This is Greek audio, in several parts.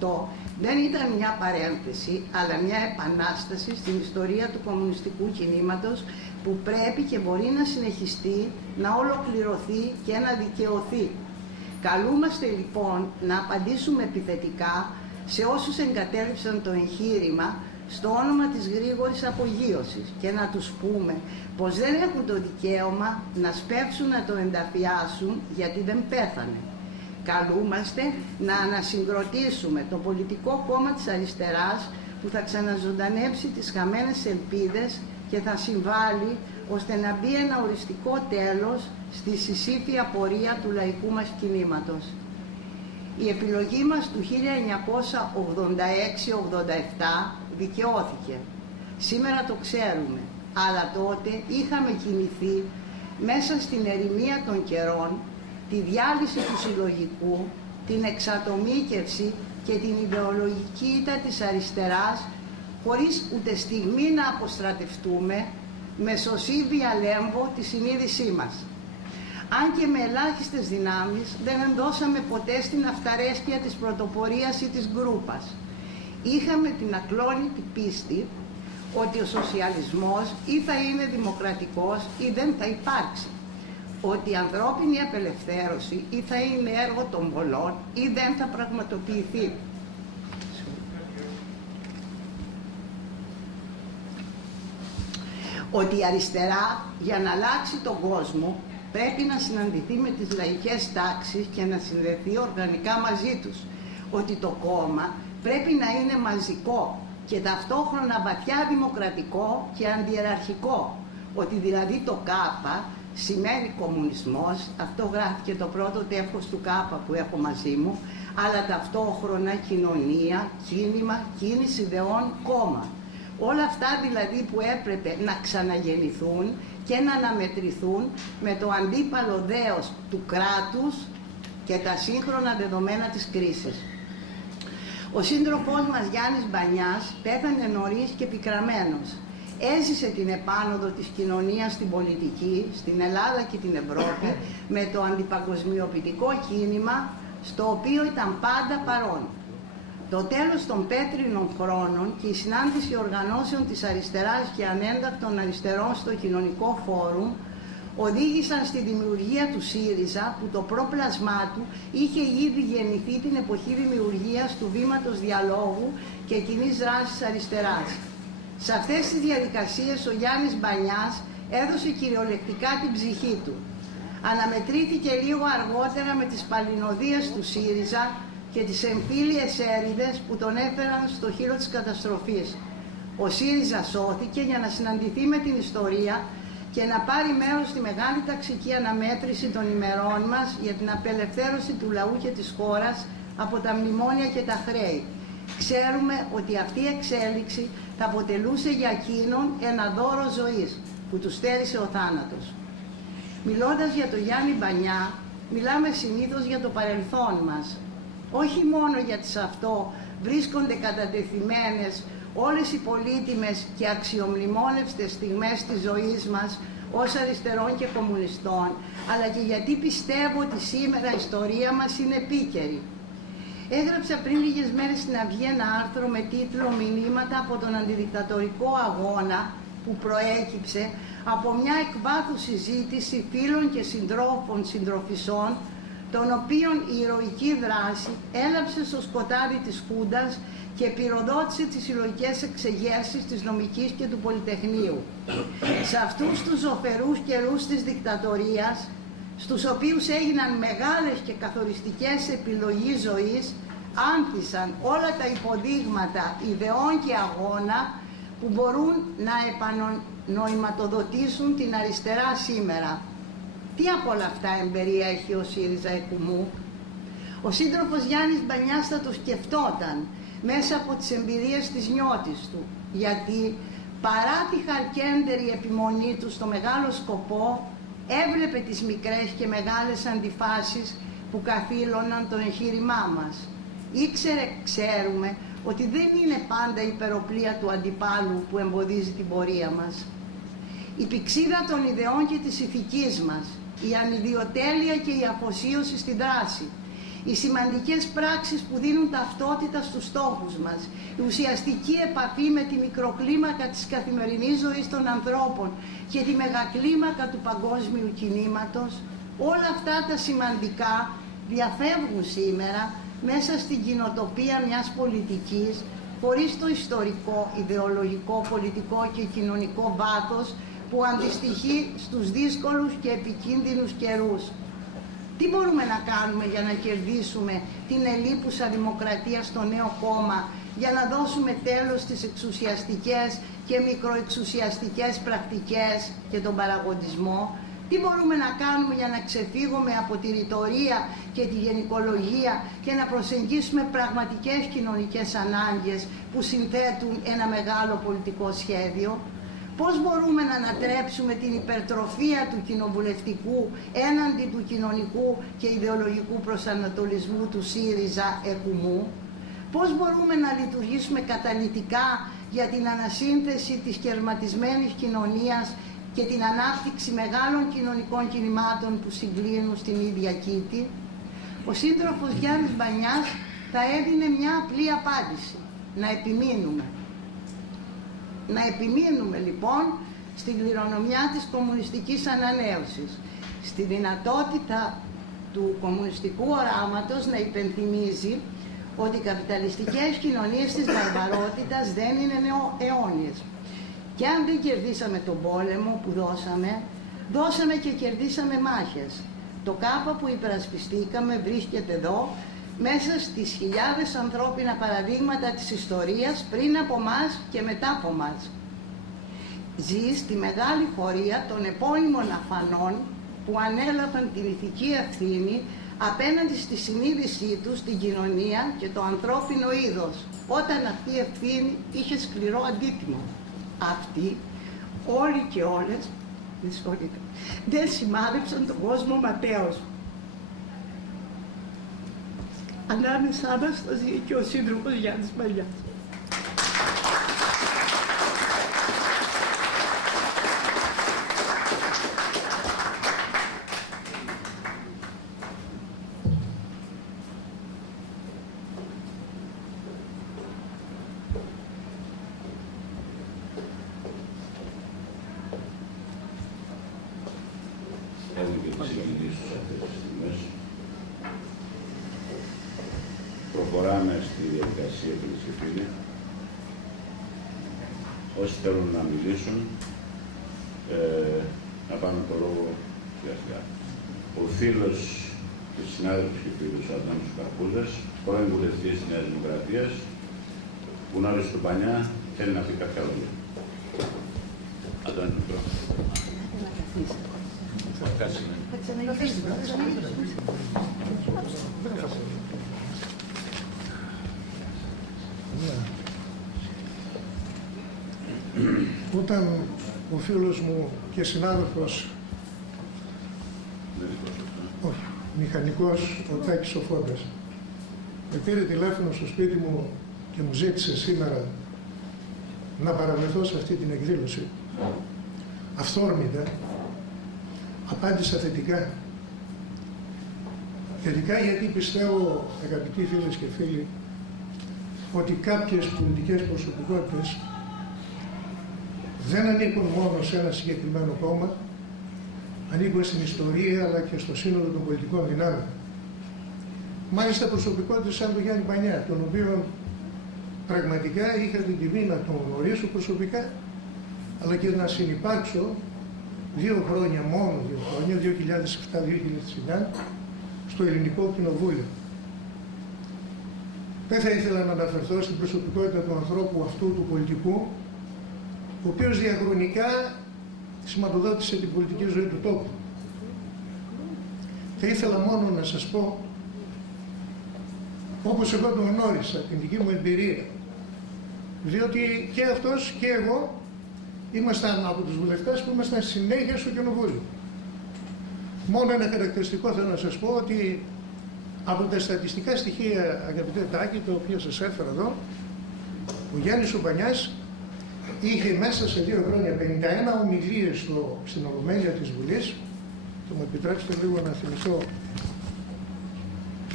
1968 δεν ήταν μια παρένθεση, αλλά μια επανάσταση στην ιστορία του κομμουνιστικού κινήματος που πρέπει και μπορεί να συνεχιστεί, να ολοκληρωθεί και να δικαιωθεί. Καλούμαστε λοιπόν να απαντήσουμε επιθετικά σε όσους εγκατέλειψαν το εγχείρημα στο όνομα της γρήγορης απογείωσης και να τους πούμε πως δεν έχουν το δικαίωμα να σπεύσουν να το ενταφιάσουν γιατί δεν πέθανε. Καλούμαστε να ανασυγκροτήσουμε το πολιτικό κόμμα της αριστεράς που θα ξαναζωντανέψει τις χαμένες ελπίδες και θα συμβάλλει ώστε να μπει ένα οριστικό τέλος στη συσήφια πορεία του λαϊκού μας κινήματος. Η επιλογή μας του 1986-87 δικαιώθηκε. Σήμερα το ξέρουμε, αλλά τότε είχαμε κινηθεί μέσα στην ερημία των καιρών, τη διάλυση του συλλογικού, την εξατομίκευση και την ιδεολογική ήττα της αριστεράς, χωρίς ούτε στιγμή να αποστρατευτούμε, με σωσή διαλέμβο τη συνείδησή μας. Αν και με ελάχιστες δυνάμεις δεν ενδώσαμε ποτέ στην αυταρέσκεια της πρωτοπορίας ή της γκρούπας. Είχαμε την ακλόνητη πίστη ότι ο σοσιαλισμός ή θα είναι δημοκρατικός ή δεν θα υπάρξει. Ότι η ανθρώπινη απελευθέρωση ή θα είναι έργο των πολλών ή δεν θα πραγματοποιηθεί. Ότι η αριστερά για να αλλάξει τον κόσμο πρέπει να συναντηθεί με τις λαϊκές τάξεις και να συνδεθεί οργανικά μαζί τους. Ότι το κόμμα πρέπει να είναι μαζικό και ταυτόχρονα βαθιά δημοκρατικό και αντιεραρχικό. Ότι δηλαδή το ΚΑΠΑ σημαίνει κομμουνισμός, αυτό γράφει το πρώτο τεύχος του ΚΑΠΑ που έχω μαζί μου, αλλά ταυτόχρονα κοινωνία, κίνημα, κίνηση ιδεών, κόμμα. Όλα αυτά δηλαδή που έπρεπε να ξαναγεννηθούν και να αναμετρηθούν με το αντίπαλο δέος του κράτους και τα σύγχρονα δεδομένα της κρίσης. Ο σύντροφός μας Γιάννης Μπανιάς πέθανε νωρίς και πικραμένος. Έζησε την επάνωδο της κοινωνίας στην πολιτική, στην Ελλάδα και την Ευρώπη, με το αντιπαγκοσμιοποιητικό κίνημα, στο οποίο ήταν πάντα παρόν. Το τέλος των πέτρινων χρόνων και η συνάντηση οργανώσεων της αριστεράς και ανέντακτων αριστερών στο κοινωνικό φόρουμ οδήγησαν στη δημιουργία του ΣΥΡΙΖΑ, που το πρόπλασμά του είχε ήδη γεννηθεί την εποχή δημιουργίας του βήματος διαλόγου και κοινής δράσης αριστεράς. Σε αυτές τις διαδικασίες ο Γιάννης Μπανιάς έδωσε κυριολεκτικά την ψυχή του. Αναμετρήθηκε λίγο αργότερα με τις παλινοδίες του ΣΥΡΙΖΑ και τις εμφύλιες έρηδες που τον έφεραν στο χείλο της καταστροφής. Ο ΣΥΡΙΖΑ σώθηκε για να συναντηθεί με την ιστορία και να πάρει μέρος στη μεγάλη ταξική αναμέτρηση των ημερών μας για την απελευθέρωση του λαού και της χώρας από τα μνημόνια και τα χρέη. Ξέρουμε ότι αυτή η εξέλιξη θα αποτελούσε για εκείνον ένα δώρο ζωής που του στέρισε ο θάνατος. Μιλώντας για το Γιάννη Μπανιά, μιλάμε συνήθως για το παρελθόν μας. Όχι μόνο γιατί σε αυτό βρίσκονται κατατεθειμένες όλες οι πολύτιμες και αξιομνημόνευστες στιγμές της ζωής μας ως αριστερών και κομμουνιστών, αλλά και γιατί πιστεύω ότι σήμερα η ιστορία μας είναι επίκαιρη. Έγραψα πριν λίγες μέρες στην Αυγή ένα άρθρο με τίτλο «Μηνύματα από τον αντιδικτατορικό αγώνα» που προέκυψε από μια εκβάθους συζήτηση φίλων και συντρόφων συντροφισών, των οποίων η ηρωική δράση έλαψε στο σκοτάδι της Χούντας και πυροδότησε τις συλλογικές εξεγέρσεις της νομικής και του Πολυτεχνείου. Σε αυτούς τους ζωφερούς καιρούς της δικτατορίας, στους οποίους έγιναν μεγάλες και καθοριστικές επιλογές ζωής, άνθησαν όλα τα υποδείγματα ιδεών και αγώνα που μπορούν να επανοηματοδοτήσουν την αριστερά σήμερα. Τι από όλα αυτά εμπεριέχει ο ΣΥΡΙΖΑ εκουμού? Ο σύντροφος Γιάννης Μπανιάς θα το σκεφτόταν μέσα από τις εμπειρίες της νιώτης του, γιατί παρά τη χαρκέντερη επιμονή του στο μεγάλο σκοπό, έβλεπε τις μικρές και μεγάλες αντιφάσεις που καθήλωναν το εγχείρημά μας. Ξέρουμε ότι δεν είναι πάντα η υπεροπλία του αντιπάλου που εμποδίζει την πορεία μας. Η πηξίδα των ιδεών και της ηθικής μας, η ανιδιοτέλεια και η αφοσίωση στη δράση, οι σημαντικές πράξεις που δίνουν ταυτότητα στους στόχους μας, η ουσιαστική επαφή με τη μικροκλίμακα της καθημερινής ζωής των ανθρώπων και τη μεγακλίμακα του παγκόσμιου κινήματος, όλα αυτά τα σημαντικά διαφεύγουν σήμερα μέσα στην κοινοτοπία μιας πολιτικής χωρίς το ιστορικό, ιδεολογικό, πολιτικό και κοινωνικό βάθος που αντιστοιχεί στους δύσκολους και επικίνδυνους καιρούς. Τι μπορούμε να κάνουμε για να κερδίσουμε την ελείπουσα δημοκρατία στο νέο κόμμα, για να δώσουμε τέλος στις εξουσιαστικές και μικροεξουσιαστικές πρακτικές και τον παραγοντισμό? Τι μπορούμε να κάνουμε για να ξεφύγουμε από τη ρητορία και τη γενικολογία και να προσεγγίσουμε πραγματικές κοινωνικές ανάγκες που συνθέτουν ένα μεγάλο πολιτικό σχέδιο? Πώς μπορούμε να ανατρέψουμε την υπερτροφία του κοινοβουλευτικού έναντι του κοινωνικού και ιδεολογικού προσανατολισμού του ΣΥΡΙΖΑ ΕΚΟΥΜΟΥ? Πώς μπορούμε να λειτουργήσουμε καταλυτικά για την ανασύνθεση της κερματισμένης κοινωνίας και την ανάπτυξη μεγάλων κοινωνικών κινημάτων που συγκλίνουν στην ίδια κήτη? Ο σύντροφος Γιάννης Μπανιάς θα έδινε μια απλή απάντηση: να επιμείνουμε. Να επιμείνουμε λοιπόν στην κληρονομιά της κομμουνιστικής ανανέωσης, στη δυνατότητα του κομμουνιστικού οράματος να υπενθυμίζει ότι οι καπιταλιστικές κοινωνίες της βαρβαρότητας δεν είναι αιώνιες. Και αν δεν κερδίσαμε τον πόλεμο που δώσαμε και κερδίσαμε μάχες. Το ΚΑΠΑ που υπερασπιστήκαμε βρίσκεται εδώ, μέσα στις χιλιάδες ανθρώπινα παραδείγματα της ιστορίας πριν από μας και μετά από μας. Ζει στη μεγάλη πορεία των επώνυμων αφανών που ανέλαβαν την ηθική ευθύνη απέναντι στη συνείδησή τους, την κοινωνία και το ανθρώπινο είδος, όταν αυτή η ευθύνη είχε σκληρό αντίτιμο. Αυτοί, όλοι και όλες, δεν σημάδεψαν τον κόσμο ματέως. Ανάμεσά μας θα ζει και ο σύντροφος Γιάννης Μπανιάς. Προχωράμε στη διαδικασία, κυρίες και φίλοι. Όσοι θέλουν να μιλήσουν, να πάρουν το λόγο σιγά σιγά. Ο φίλος και συνάδελφος και φίλος Αντώνης Καρπούζας, πρώην βουλευτής της Νέας Δημοκρατίας, που γνώρισε τον Μπανιά, θέλει να πει κάποια λόγια. Αντώνη, μικρό. Όταν ο φίλος μου και συνάδελφος, μηχανικός, ο Τάκης ο Φώντας, με πήρε τηλέφωνο στο σπίτι μου και μου ζήτησε σήμερα να παραβρεθώ σε αυτή την εκδήλωση, αυθόρμητα απάντησα θετικά. Θετικά γιατί πιστεύω, αγαπητοί φίλες και φίλοι, ότι κάποιες πολιτικές προσωπικότητες δεν ανήκουν μόνο σε ένα συγκεκριμένο κόμμα, ανήκουν στην ιστορία αλλά και στο σύνολο των πολιτικών δυνάμεων. Μάλιστα προσωπικότητες σαν τον Γιάννη Μπανιά, τον οποίο πραγματικά είχα την τιμή να τον γνωρίσω προσωπικά, αλλά και να συνυπάρξω 2 χρόνια, μόνο 2 χρόνια, 2007-2009, στο Ελληνικό Κοινοβούλιο. Δεν θα ήθελα να αναφερθώ στην προσωπικότητα του ανθρώπου αυτού, του πολιτικού, ο οποίος διαχρονικά σηματοδότησε την πολιτική ζωή του τόπου. Θα ήθελα μόνο να σας πω, όπως εγώ τον γνώρισα, την δική μου εμπειρία, διότι και αυτός και εγώ ήμασταν από τους βουλευτές που ήμασταν συνέχεια στο Κοινοβούλιο. Μόνο ένα χαρακτηριστικό θέλω να σας πω, ότι από τα στατιστικά στοιχεία, αγαπητέ Τάκη, το οποίο σας έφερα εδώ, ο Γιάννης Μπανιάς είχε μέσα σε 2 χρόνια 51 ομιλίες στην Ολομέλεια της Βουλής. Θα μου επιτρέψετε λίγο να θυμηθώ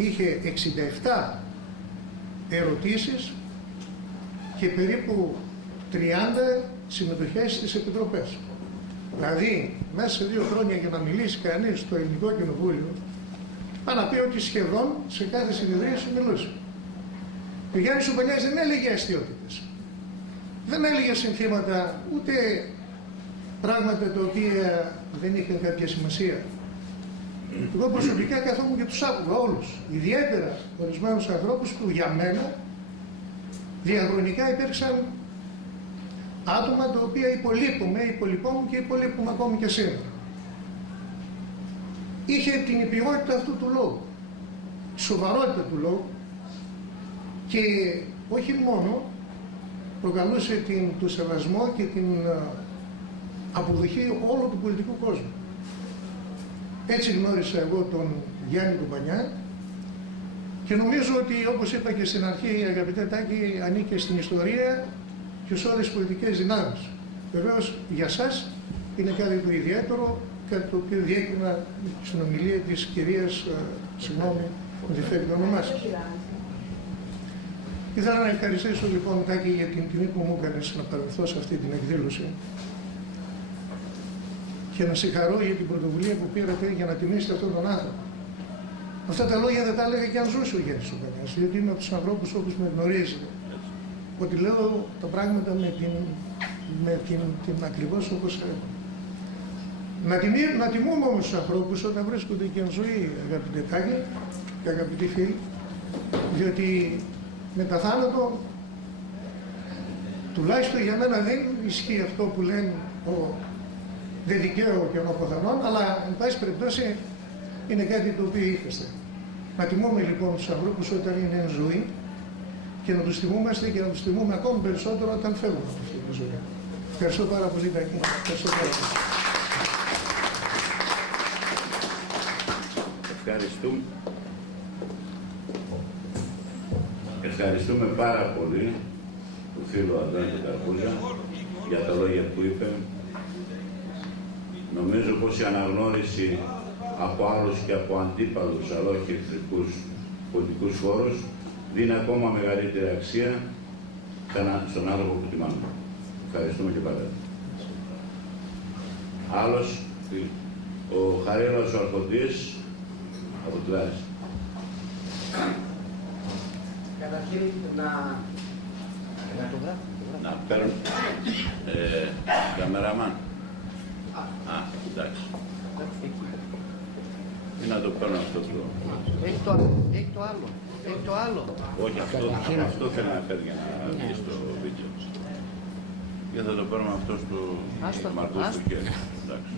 είχε 67 ερωτήσεις και περίπου 30 συμμετοχές στις επιτροπές. Δηλαδή, μέσα σε 2 χρόνια για να μιλήσει κανείς στο Ελληνικό Κοινοβούλιο, πάει να πει ότι σχεδόν σε κάθε συνεδρίαση μιλούσε. Ο Γιάννης ο Μπανιάς δεν έλεγε αστείωτητες. Δεν έλεγε συνθήματα, ούτε πράγματα τα οποία δεν είχαν κάποια σημασία. Εγώ προσωπικά καθόμουν και τους άκουγα όλους. Ιδιαίτερα ορισμένους ανθρώπους που για μένα διαχρονικά υπήρξαν άτομα τα οποία υπολοιπόμουν και υπολείπουμε ακόμη και σήμερα. Είχε την υπηκότητα αυτού του λόγου, τη σοβαρότητα του λόγου και όχι μόνο προκαλούσε το σεβασμό και την αποδοχή όλου του πολιτικού κόσμου. Έτσι γνώρισα εγώ τον Γιάννη τον Μπανιά και νομίζω ότι, όπως είπα και στην αρχή, αγαπητέ Τάκη, ανήκει στην ιστορία και σε όλες τις πολιτικές δυνάμεις. Βεβαίως για σας είναι κάτι το ιδιαίτερο, κάτι το οποίο διέκρινα στην ομιλία της κυρίας, συγγνώμη, μου διφέρει το όνομά σας. Ήθελα να ευχαριστήσω λοιπόν Τάκη για την τιμή που μου έκανες να παρελθώ σε αυτή την εκδήλωση και να συγχαρώ για την πρωτοβουλία που πήρατε για να τιμήσετε αυτόν τον άνθρωπο. Αυτά τα λόγια δεν τα έλεγα και αν ζούσε ο Γιάννης ο Μπανιάς, γιατί είμαι από τους ανθρώπους όπως με γνωρίζετε, ότι λέω τα πράγματα με την ακριβώς όπως θέλω. Να τιμούμε όμως τους ανθρώπους όταν βρίσκονται και εν ζωή, αγαπητέ Τάκη και αγαπητοί φίλοι, διότι μετά θάνατο, τουλάχιστον για μένα δεν ισχύει αυτό που λένε δεν δικαίω και ονοποθανόν, αλλά εν πάση περιπτώσει είναι κάτι το οποίο ήθεστε. Να τιμούμε λοιπόν τους ανθρώπους όταν είναι εν ζωή και να τους τιμούμαστε και να τους τιμούμε ακόμη περισσότερο όταν φεύγουν από αυτή τη ζωή. Ευχαριστώ πάρα πολύ, Τάκη. Ευχαριστώ πάρα πολύ. Ευχαριστούμε πάρα πολύ τον φίλο Αντώνη Καρπούζα για τα λόγια που είπε. Νομίζω πως η αναγνώριση από άλλους και από αντίπαλους, αλλά όχι εχθρικούς πολιτικούς χώρους, δίνει ακόμα μεγαλύτερη αξία στον άνθρωπο που τιμάμε. Ευχαριστούμε και πάλι. Άλλος, ο Χαρίλαος ο Αρχοντής από τη Λάρισα. Καταρχήν να παίρνω καμεραμάν. Εντάξει. Ή να το παίρνω αυτό το... Έχει το άλλο. Όχι, αυτό θέλει να φέρει για να βγει στο βίντεο. Και θα το παίρνουμε αυτό στο Μαρκούς του χέρι.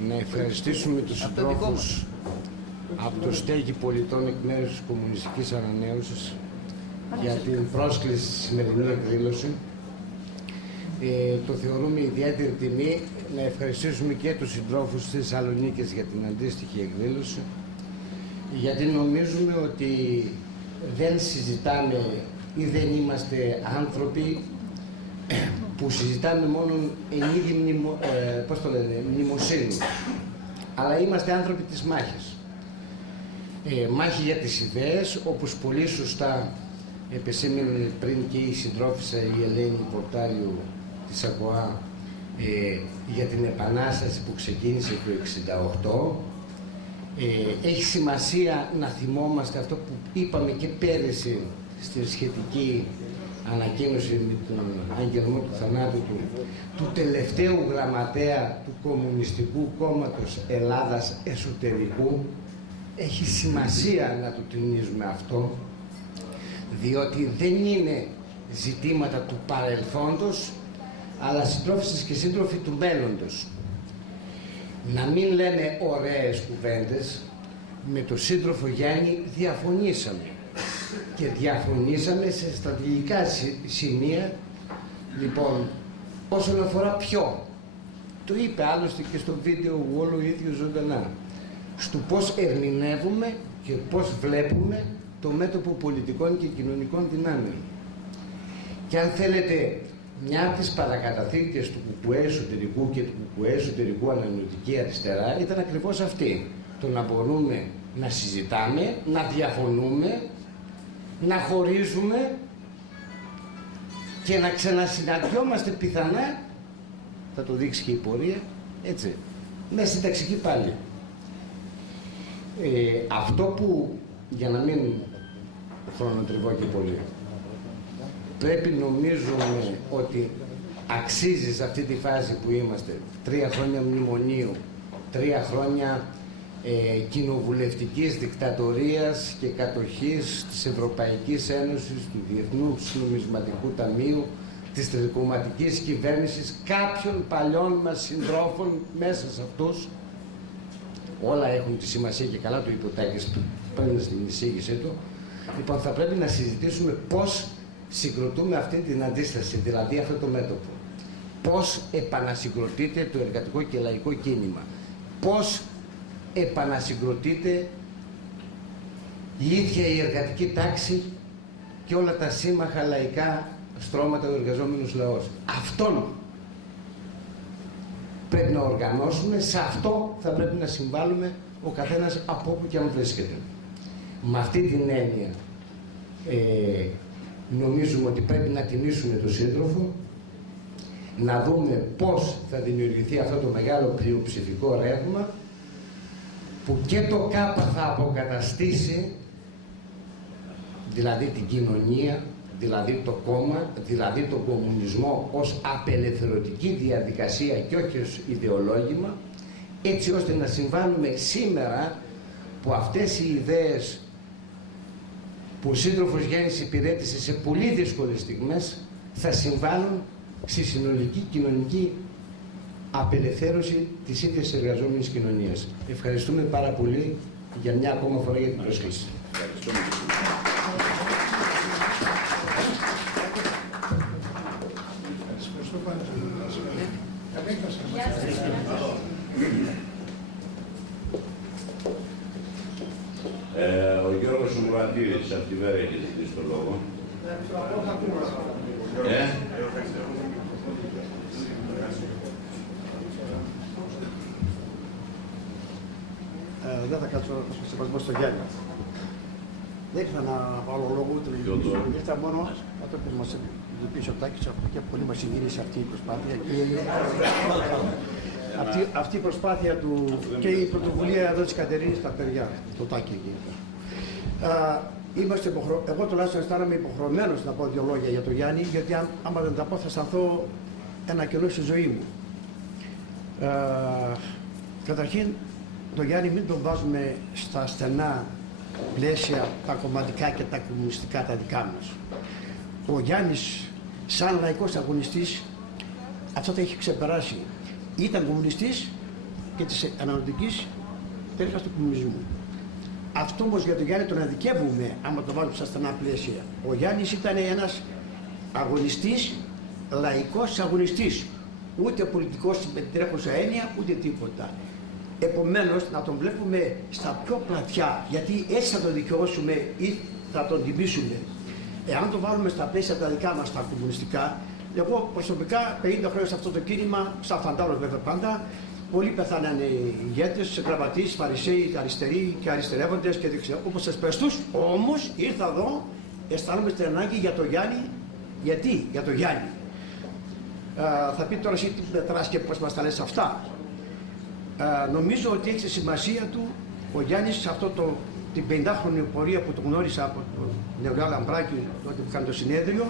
Να ευχαριστήσουμε τους συντρόφους από το στέγη πολιτών εκ μέρους της Κομμουνιστικής Ανανέωσης για την πρόσκληση στη σημερινή εκδήλωση. Το θεωρούμε ιδιαίτερη τιμή. Να ευχαριστήσουμε και τους συντρόφους της Θεσσαλονίκης για την αντίστοιχη εκδήλωση, γιατί νομίζουμε ότι δεν συζητάμε ή δεν είμαστε άνθρωποι που συζητάμε μόνο εν είδη μνημοσύνη, αλλά είμαστε άνθρωποι της μάχης. Μάχη για τις ιδέες, όπως πολύ σωστά επεσήμενε πριν και η συντρόφισσα η Ελένη Πορτάριου της ΑΚΟΑ για την Επανάσταση που ξεκίνησε το 1968. Έχει σημασία να θυμόμαστε αυτό που είπαμε και πέρυσι στη σχετική ανακοίνωση με τον άγγελμό του θανάτου του τελευταίου γραμματέα του Κομμουνιστικού Κόμματος Ελλάδας Εσωτερικού. Έχει σημασία να το τονίζουμε αυτό, διότι δεν είναι ζητήματα του παρελθόντος, αλλά συντρόφισσες και σύντροφοι του μέλλοντος. Να μην λέμε ωραίες κουβέντες, με τον σύντροφο Γιάννη διαφωνήσαμε. Και διαφωνήσαμε σε στρατηγικά σημεία. Λοιπόν, όσον αφορά ποιο, το είπε άλλωστε και στο βίντεο όλο ο ίδιος ζωντανά, στο πώς ερμηνεύουμε και πώς βλέπουμε το μέτωπο πολιτικών και κοινωνικών δυνάμεων. Και αν θέλετε, μια από τις παρακαταθήκες του ΚΚΕ εσωτερικού και του ΚΚΕ εσωτερικού ανανεωτική αριστερά ήταν ακριβώς αυτή. Το να μπορούμε να συζητάμε, να διαφωνούμε, να χωρίζουμε και να ξανασυναντιόμαστε πιθανά, θα το δείξει και η πορεία, έτσι, μέσα στην ταξική πάλι. Αυτό που, για να μην χρονοτριβώ και πολύ, πρέπει νομίζουμε ότι αξίζει σε αυτή τη φάση που είμαστε, 3 χρόνια μνημονίου, 3 χρόνια κοινοβουλευτικής δικτατορίας και κατοχής της Ευρωπαϊκής Ένωσης, του Διεθνούς Νομισματικού Ταμείου, της τρικομματικής κυβέρνησης, κάποιων παλιών μας συντρόφων μέσα σε αυτούς. Όλα έχουν τη σημασία και καλά το είπε ο Τάκης πριν στην εισήγησή του. Λοιπόν, θα πρέπει να συζητήσουμε πώς συγκροτούμε αυτή την αντίσταση, δηλαδή αυτό το μέτωπο. Πώς επανασυγκροτείται το εργατικό και λαϊκό κίνημα. Πώς επανασυγκροτείται η ίδια η εργατική τάξη και όλα τα σύμμαχα λαϊκά στρώματα, ο εργαζόμενος λαός. Αυτόν πρέπει να οργανώσουμε, σε αυτό θα πρέπει να συμβάλλουμε ο καθένας από όπου και αν βρίσκεται. Με αυτή την έννοια νομίζουμε ότι πρέπει να τιμήσουμε τον σύντροφο, να δούμε πώς θα δημιουργηθεί αυτό το μεγάλο πλειοψηφικό ρεύμα που και το ΚΑΠΑ θα αποκαταστήσει, δηλαδή την κοινωνία, δηλαδή το κόμμα, δηλαδή τον κομμουνισμό ως απελευθερωτική διαδικασία και όχι ως ιδεολόγημα, έτσι ώστε να συμβάλλουμε σήμερα που αυτές οι ιδέες που ο σύντροφος Γιάννης υπηρέτησε σε πολύ δύσκολες στιγμές θα συμβάλλουν στη συνολική κοινωνική απελευθέρωση της ίδιας εργαζόμενης κοινωνίας. Ευχαριστούμε πάρα πολύ για μια ακόμα φορά για την πρόσκληση. Ο Γιώργος Μουρατίδης από τη Βέρα έχει ζητήσει το λόγο. Δεν θα κάτσω στο σεβασμό στο Γιάννη. Δεν ήρθα να πάρω λόγο ούτε να μιλήσω. Ήρθα μόνο αυτό που μας ειδοποιήσει ο Τάκης και πολύ μας συγκίνησε αυτή η προσπάθεια. Αυτή η προσπάθεια του και η πρωτοβουλία εδώ της Κατερίνης στα παιδιά, το Τάκη εκεί. Εγώ τουλάχιστον αισθάνομαι υποχρεωμένος να πω 2 λόγια για τον Γιάννη, γιατί άμα δεν τα πω θα αισθανθώ ένα κενό στη ζωή μου. Καταρχήν, τον Γιάννη μην τον βάζουμε στα στενά πλαίσια τα κομματικά και τα κομμουνιστικά τα δικά μας. Ο Γιάννης, σαν λαϊκός αγωνιστής, αυτό τα έχει ξεπεράσει. Ήταν κομμουνιστής και της ανανοτικής τέλειας του κομμουνισμού. Αυτό όμως για τον Γιάννη τον αδικεύουμε άμα το βάλουμε στα στενά πλαίσια. Ο Γιάννης ήταν ένας αγωνιστής, λαϊκός αγωνιστής. Ούτε πολιτικός με την τρέχουσα έννοια, ούτε τίποτα. Επομένως, να τον βλέπουμε στα πιο πλατιά, γιατί έτσι θα τον δικαιώσουμε ή θα τον τιμήσουμε. Εάν το βάλουμε στα πλαίσια τα δικά μας, τα κομμουνιστικά, εγώ προσωπικά 50 χρόνια σε αυτό το κίνημα, σαν φαντάρος βέβαια πάντα, πολλοί πεθάνανε ηγέτες, γραμματείς, φαρισαίοι, αριστεροί και αριστερεύοντες και δεξιά, όπως σας πες τους. Όμως ήρθα εδώ, αισθάνομαι την ανάγκη για τον Γιάννη. Γιατί, για τον Γιάννη. Θα πει τώρα εσύ τι μετράς και πώς μας τα λες αυτά. Νομίζω ότι έχει τη σημασία του ο Γιάννης σε αυτό την 50χρονη πορεία που τον γνώρισα από τον Νευρά Λαμπράκη τότε που κάνει το συνέδριο,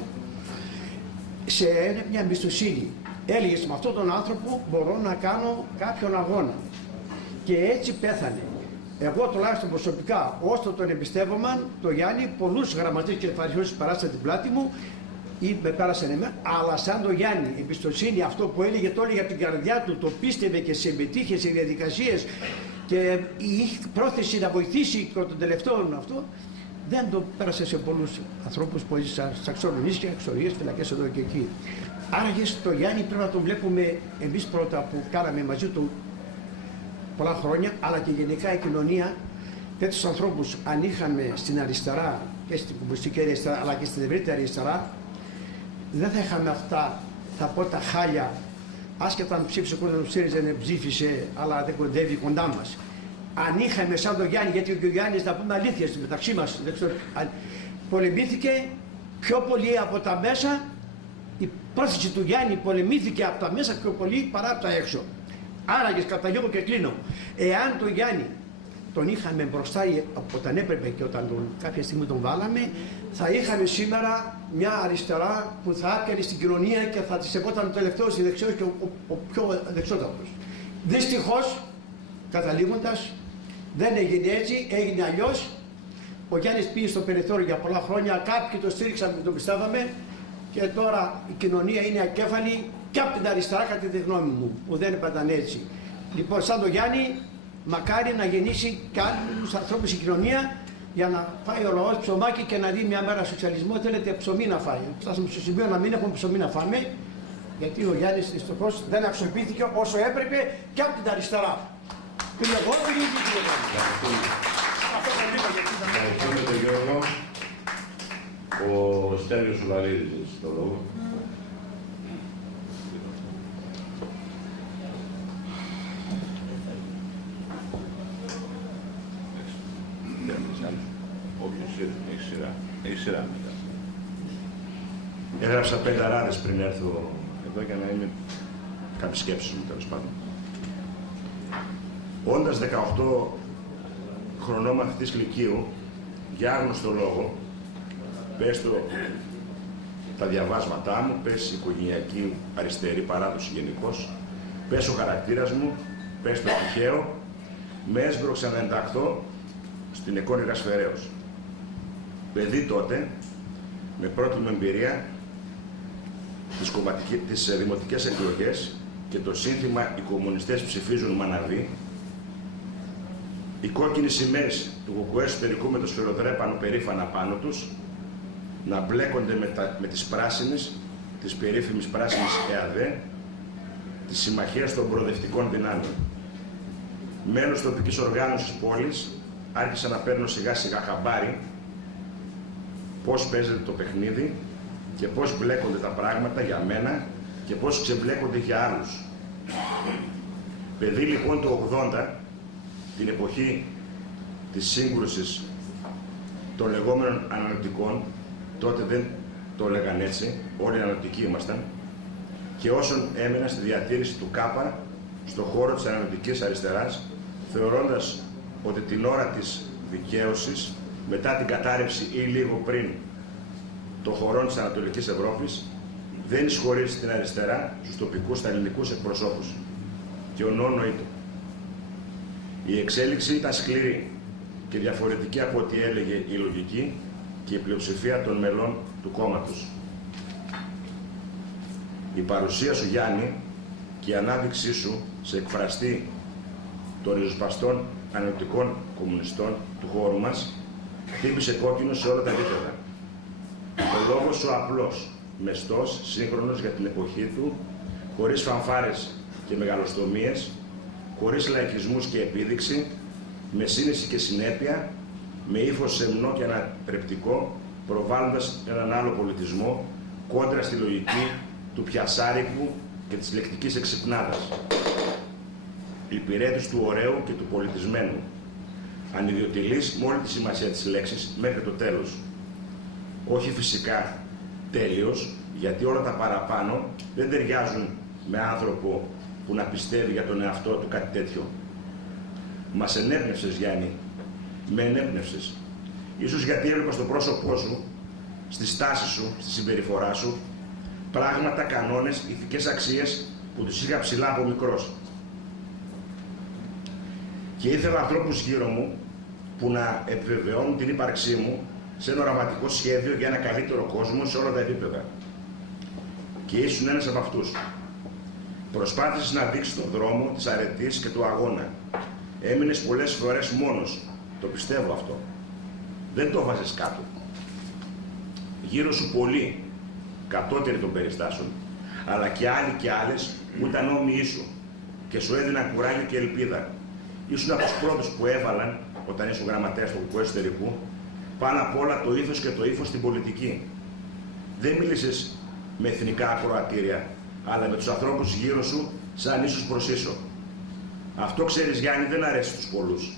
σε μια εμπιστοσύνη. Έλεγε με αυτόν τον άνθρωπο μπορώ να κάνω κάποιον αγώνα. Και έτσι πέθανε. Εγώ τουλάχιστον προσωπικά, όσο τον εμπιστεύομαι, τον Γιάννη, πολλούς γραμματείς και φαρισαίους περάσαν την πλάτη μου ή με πέρασαν εμένα, αλλά σαν τον Γιάννη, η εμπιστοσύνη, αυτό που έλεγε, το έλεγε από την καρδιά του, το πίστευε και συμμετείχε σε διαδικασίες και είχε πρόθεση να βοηθήσει και τον τελευταίο αυτό, δεν το πέρασε σε πολλούς ανθρώπους που έζησαν στα ξενονίσια, εξορίες, φυλακές εδώ και εκεί. Άρα και στο Γιάννη πρέπει να τον βλέπουμε εμείς πρώτα που κάναμε μαζί του πολλά χρόνια, αλλά και γενικά η κοινωνία, τέτοιους ανθρώπους αν είχαμε στην αριστερά και στην κομμουνιστική αριστερά, αλλά και στην ευρύτερη αριστερά, δεν θα είχαμε αυτά, θα πω, τα χάλια, άσχετα αν ψήφισε ο κόσμος του ΣΥΡΙΖΑ, δεν ψήφισε, αλλά δεν κοντεύει κοντά μας. αν είχαμε σαν τον Γιάννη, γιατί ο Γιάννης, να πούμε αλήθεια μεταξύ μας, δεν ξέρω, πολεμήθηκε πιο πολύ από τα μέσα, η πρόθεση του Γιάννη πολεμήθηκε από τα μέσα πιο πολύ παρά από τα έξω. Άραγε καταλήγω και κλείνω. Εάν τον Γιάννη τον είχαμε μπροστά όταν έπρεπε και όταν κάποια στιγμή τον βάλαμε, θα είχαμε σήμερα μια αριστερά που θα έπαιρνε στην κοινωνία και θα της σεβόταν ο τελευταίος δεξιός και ο πιο δεξιότατος. Δυστυχώς, καταλήγοντας, δεν έγινε έτσι, έγινε αλλιώς. Ο Γιάννης πήγε στο περιθώριο για πολλά χρόνια, κάποιοι το στήριξαν, τον πιστεύαμε και τώρα η κοινωνία είναι ακέφαλη και από την αριστερά, κατά τη γνώμη μου, που δεν έπαιρναν έτσι. Λοιπόν, σαν τον Γιάννη, μακάρι να γεννήσει και άλλους ανθρώπους στην κοινωνία για να φάει ο λαός ψωμάκι και να δει μια μέρα σοσιαλισμό. Θέλετε ψωμί να φάει. Φτάσαμε στο σημείο να μην έχουμε ψωμί να φάμε, γιατί ο Γιάννης δυστυχώς δεν αξιοποιήθηκε όσο έπρεπε και από την αριστερά. Ευχαριστούμε τον Γιώργο. Ο Στέλιος Σουλαρίδης, το λόγο. Έχει σειρά μετά. Έγραψα 5 αράδες πριν έρθω εδώ για να είναι κάποιες σκέψεις μου, τέλος πάντων. Όντας 18 χρονών μαθητής λυκείου, για άγνωστο λόγο, πες τα διαβάσματά μου, πες η οικογενειακή αριστερή παράδοση γενικώς, πες ο χαρακτήρας μου, πες το τυχαίο, με έσπρωξε να ενταχθώ στην Εκόνη Γασφαιρέως. Παιδί τότε, με πρώτη μου εμπειρία, τις δημοτικές εκλογές και το σύνθημα «Οι κομμουνιστές ψηφίζουν Μαναβή», οι κόκκινοι σημαίες του κουκουέ εσωτερικού με το σφυροδρέπανο περήφανα πάνω τους να μπλέκονται με τις πράσινες, της περίφημης πράσινης ΕΑΔΕ, της Συμμαχίας των Προοδευτικών Δυνάμεων. Μέλος τοπικής οργάνωσης πόλης, άρχισα να παίρνω σιγά σιγά χαμπάρι πώς παίζεται το παιχνίδι και πώς μπλέκονται τα πράγματα για μένα και πώς ξεμπλέκονται για άλλους. Παιδί λοιπόν το 80, την εποχή της σύγκρουσης των λεγόμενων αναλυτικών, τότε δεν το έλεγαν έτσι, όλοι αναλυτικοί ήμασταν, και όσων έμεναν στη διατήρηση του ΚΑΠΑ στον χώρο της αναλυτικής αριστεράς, θεωρώντας ότι την ώρα της δικαίωσης, μετά την κατάρρευση ή λίγο πριν των χωρών της Ανατολικής Ευρώπης, δεν εισχωρήσει την αριστερά στους τοπικούς στα ελληνικούς εκπροσώπους. Και ο νόνο ήτο. Η εξέλιξη ήταν σκληρή και διαφορετική από ό,τι έλεγε η λογική και η πλειοψηφία των μελών του κόμματος. Η παρουσία σου, Γιάννη, και η ανάδειξή σου σε εκφραστή των ριζοσπαστών αναλυτικών κομμουνιστών του χώρου μας χτύπησε κόκκινο σε όλα τα επίπεδα. Ο λόγος σου απλός, μεστός, σύγχρονος για την εποχή του, χωρίς φανφάρες και μεγαλοστομίες, χωρίς λαϊκισμούς και επίδειξη, με σύνεση και συνέπεια, με ύφος σεμνό και ανατρεπτικό, προβάλλοντας έναν άλλο πολιτισμό, κόντρα στη λογική του πιασάρικου και της λεκτικής εξυπνάδας. Υπηρέτης του ωραίου και του πολιτισμένου, ανιδιοτελής με όλη τη σημασία της λέξης μέχρι το τέλος. Όχι φυσικά τέλειος, γιατί όλα τα παραπάνω δεν ταιριάζουν με άνθρωπο που να πιστεύει για τον εαυτό του κάτι τέτοιο. Μας ενέπνευσες, Γιάννη, με ενέπνευσες. Ίσως γιατί έβλεπα στο πρόσωπό σου, στη στάση σου, στη συμπεριφορά σου, πράγματα, κανόνες, ηθικές αξίες που τους είχα ψηλά από μικρός. Και ήθελα ανθρώπους γύρω μου που να επιβεβαιώνουν την ύπαρξή μου σε ένα οραματικό σχέδιο για ένα καλύτερο κόσμο σε όλα τα επίπεδα. Και ήσουν ένας από αυτούς. Προσπάθησες να δείξεις τον δρόμο της αρετής και του αγώνα. Έμεινες πολλές φορές μόνος. Το πιστεύω αυτό. Δεν το βάζεις κάτω. Γύρω σου πολλοί, κατώτεροι των περιστάσεων, αλλά και άλλοι και άλλες που ήταν όμοιοι σου και σου έδιναν κουράγιο και ελπίδα. Ήσουν από τους πρώτους που έβαλαν, όταν ήσουν γραμματέας του κουκουέ εσωτερικού, πάνω απ' όλα το ήθος και το ύφος στην πολιτική. Δεν μίλησες με εθνικά ακροατήρια, αλλά με τους ανθρώπους γύρω σου σαν ίσως προς ίσο. Αυτό, ξέρεις, Γιάννη, δεν αρέσει στους πολλούς.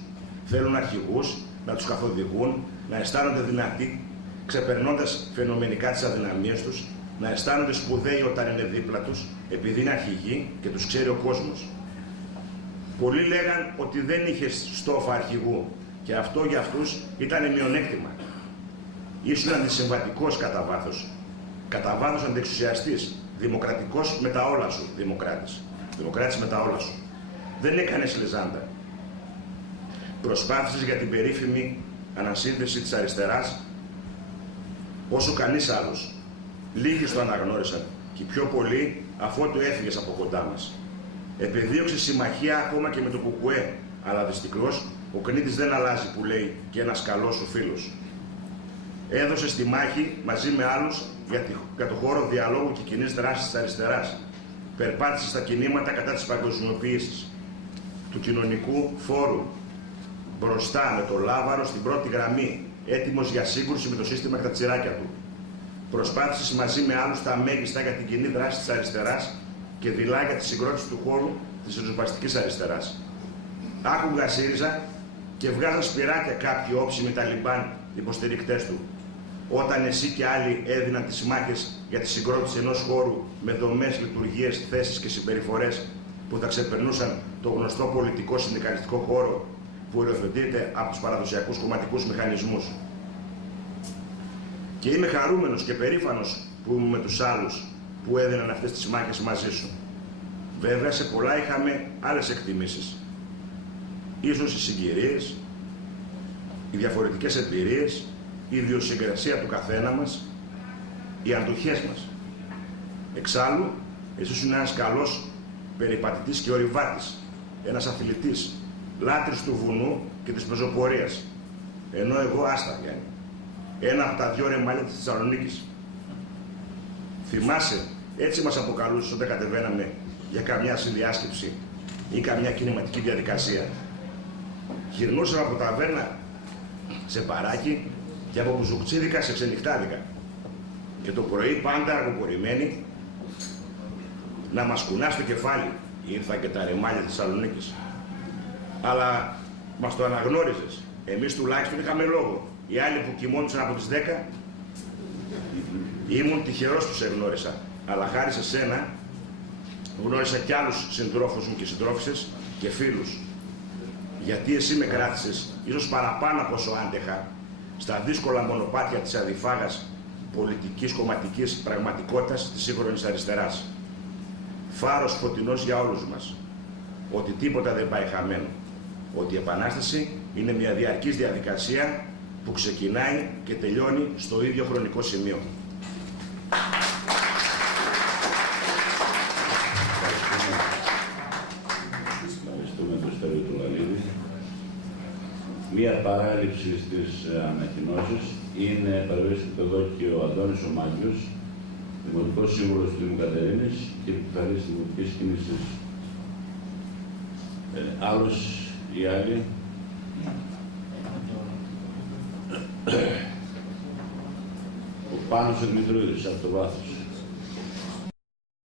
Θέλουν αρχηγούς να τους καθοδηγούν, να αισθάνονται δυνατοί, ξεπερνώντας φαινομενικά τις αδυναμίες τους, να αισθάνονται σπουδαίοι όταν είναι δίπλα τους, επειδή είναι αρχηγοί και τους ξέρει ο κόσμος. Πολλοί λέγαν ότι δεν είχε στόφα αρχηγού και αυτό για αυτούς ήταν μειονέκτημα. Ήσουν αντισυμβατικός κατά βάθος. Κατά βάθος αντιεξουσιαστής. Δημοκρατικός με τα όλα σου. Δημοκράτης με τα όλα σου. Δεν έκανες λεζάντα. Προσπάθησες για την περίφημη ανασύνθεση της αριστεράς όσο κανείς άλλος. Λίγοι το αναγνώρισαν και πιο πολλοί αφότου έφυγες από κοντά μας. Επιδίωξε συμμαχία ακόμα και με το Κουκουέ, αλλά δυστυχώς ο Κνήτης δεν αλλάζει που λέει και ένας καλός σου φίλος. Έδωσε στη μάχη μαζί με άλλους για το χώρο διαλόγου και κοινής δράσης της αριστεράς. Περπάτησε στα κινήματα κατά της παγκοσμιοποίησης, του κοινωνικού φόρου, μπροστά με το Λάβαρο στην πρώτη γραμμή, έτοιμος για σύγκρουση με το σύστημα και τα τσιράκια του. Προσπάθησε μαζί με άλλους τα μέγιστα για την κοινή δράση της αριστεράς και δειλά για τη συγκρότηση του χώρου της ριζοσπαστικής αριστεράς. Άκουγα ΣΥΡΙΖΑ και βγάζαν σπυράκια κάποιοι όψιμοι Ταλιμπάν υποστηρικτές του. Όταν εσύ και άλλοι έδιναν τις μάχες για τη συγκρότηση ενός χώρου με δομές, λειτουργίες, θέσεις και συμπεριφορές που θα ξεπερνούσαν το γνωστό πολιτικό συνδικαλιστικό χώρο που υιοθετείται από τους παραδοσιακούς κομματικούς μηχανισμούς. Και είμαι χαρούμενος και περήφανος που είμαι με τους άλλους που έδιναν αυτές τις μάχες μαζί σου. Βέβαια, σε πολλά είχαμε άλλες εκτιμήσεις. Ίσως οι συγκυρίες, οι διαφορετικές εμπειρίες, η ιδιοσυγκρασία του καθένα μας, οι αντοχές μας. Εξάλλου, εσύ ήσουν ένας καλός περιπατητής και ορειβάτης, ένας αθλητής, λάτρης του βουνού και της πεζοπορίας. Ενώ εγώ άστα, Γιάννη. Ένα από τα δυο ρεμάλια της Θεσσαλονίκης. Θυμάσαι, έτσι μας αποκαλούσες όταν κατεβαίναμε για καμιά συνδιάσκεψη ή καμιά κινηματική διαδικασία. Γυρνούσαμε από ταβέρνα σε παράκι και από μπουζουκτσίδικα σε ξενυχτάδικα. Και το πρωί πάντα αργοπορημένοι να μας κουνά στο κεφάλι. Ήρθαν και τα ρεμάλια της Θεσσαλονίκης. Αλλά μας το αναγνώριζες. Εμείς τουλάχιστον είχαμε λόγο. Οι άλλοι που κοιμόντουσαν από τις 10, ήμουν τυχερός που σε γνώρισα. Αλλά χάρη σε σένα γνώρισα κι άλλους συντρόφους μου και συντρόφισσες και φίλους. Γιατί εσύ με κράτησες, ίσως παραπάνω από όσο άντεχα, στα δύσκολα μονοπάτια της αδιφάγας πολιτικής κομματικής πραγματικότητας της σύγχρονης αριστεράς. Φάρος φωτεινός για όλους μας. Ότι τίποτα δεν πάει χαμένο. Ότι η Επανάσταση είναι μια διαρκής διαδικασία που ξεκινάει και τελειώνει στο ίδιο χρονικό σημείο. Ευχαριστούμε τον Στέλιο του Λαλίδη. Μία παράληψη στις ανακοινώσεις είναι παρευρίσκεται εδώ και ο Αντώνης ο Μάγιος, Δημοτικός Σύμβουλος του Δήμου Κατερίνης και επικεφαλής της Δημοτικής Κίνησης. Άλλος ή άλλοι. Ο Πάνος ο Δημητρούδης από το βάθος.